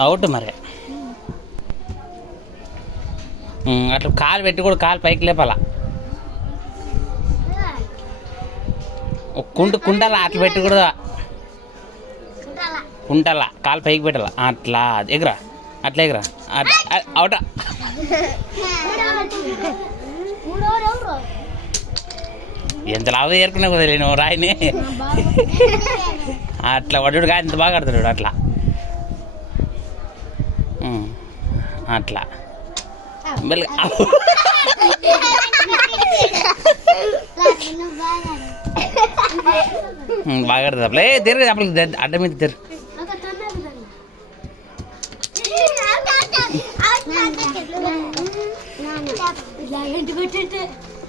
out మరి అట్లా కాలు పెట్టి కూడా కాలు పైకి లేపాల కుంటలా అట్లా పెట్టకూడదు కుంటలా కాలు పైకి పెట్టాల అట్లా ఎగురా అట్లా ఎగురా అవుట ఎంత లాభం ఏరుకున్నా కుదరలే నువ్వు రాయిని అట్లా వడ్డు కాదు ఎంత బాగా ఆడుతాడు అట్లా అట్లా బాగా ఆడుతుంది అప్పుడు తిరగదు అప్పుడు అడ్డ మీద తిరుగు ఇంటి